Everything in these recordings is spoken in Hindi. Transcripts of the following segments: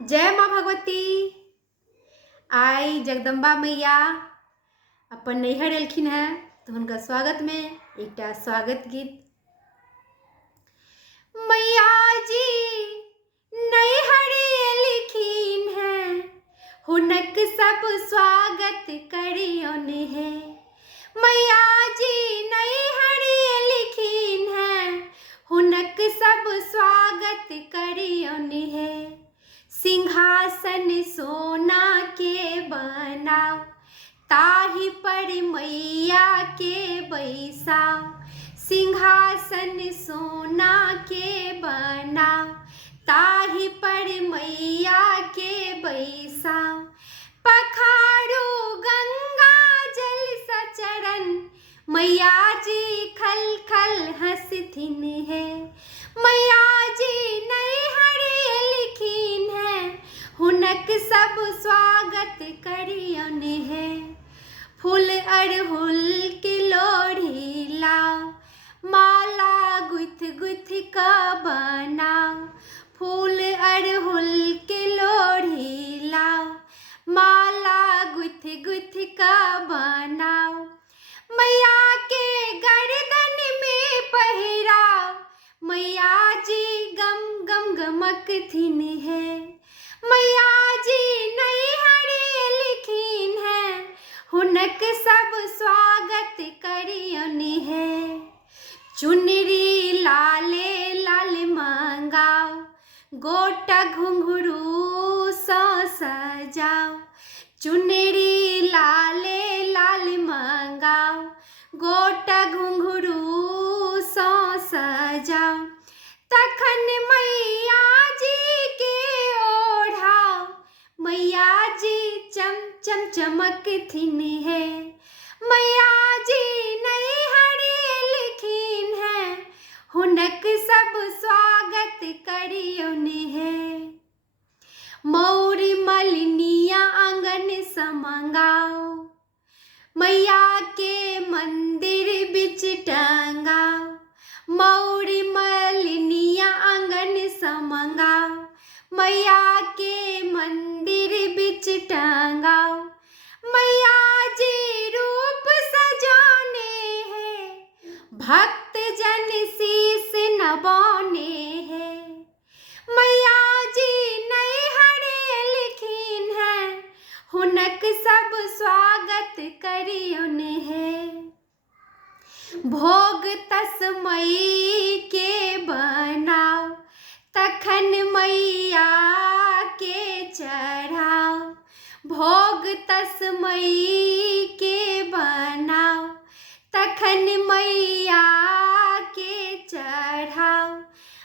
जय माँ भगवती। आई जगदम्बा मैया अपन नैहर एलखिन हैं तो उनका स्वागत में एक स्वागत गीत। मैया जी नैहर एलखिन हैं, हुनक सब स्वागत करियौन है। मैया जी नैहर एलखिन हैं, हुनक सब स्वागत करियौन है। सिंहासन सोना के बनाओ, ताहि पर मैया के बैसाओ। सिंहासन सोना के बनाओ, ताहि पर मैया के बैसाओ। पखारो गंगा जल सचरन, मैया जी खल खल हंसथिन है। मैया जी नैहर एलखिन हैं, हुनक सब स्वागत करियौन है। फूल अड़हुल की लोढ़ी लाओ, माला गुथ गुथ का बनाओ। फूल अड़हुल की लोढ़ी लाओ, माला गुथ गुथ का बनाओ। मैया के गर्दन में पहिराओ, मैया जी गम गम गमकथिन है। मैया जी नैहर एलखिन हैं, हुनक सब स्वागत करियौन है। चुनरी लाले लाल मंगाओ, गोटा घुंघरू सा सजाओ। चुनरी लाले लाल मंगाओ, गोटा घुंघरू सा सजाओ। तखन मैया जी के ओढ़ाओ, मैया जी चम चम चमकथिन है। मैया जी नैहर एलखिन हैं, हुनक सब स्वागत करियौन है। मौरी मलिनिया आंगन समंगाओ, मैया के मंदिर बिच टंगाओ। मौरी मलिनिया आंगन समंगाओ, मैया के मंदिर बिच टंगाओ। मैया जी रूप सजाने हैं, भक्त जन शीस नवाने हैं। मैया जी नैहर एलखिन हैं, हुनक सब स्वागत करियौन है। भोग तस्मई के बनाओ, तखन मैया के चढ़ाओ। भोग तस्मई के बनाओ, तखन मैया के चढ़ाओ।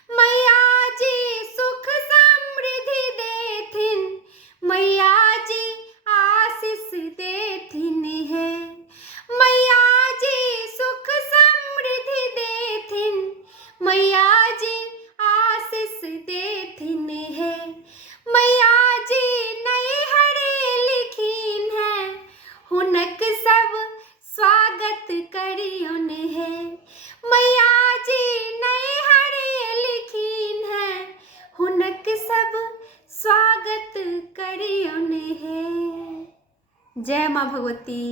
मैया जी सुख समृद्धि देथिन, मैया जी आशीष देथिन है। मैया जी सुख समृद्धि देथिन, मैया जी आशीष देथिन है। मैया जी नैहर एलखिन हैं, हुनक सब स्वागत करियौन है। मैया जी नैहर एलखिन हैं, हुनक सब स्वागत करियौन है। जय माँ भगवती।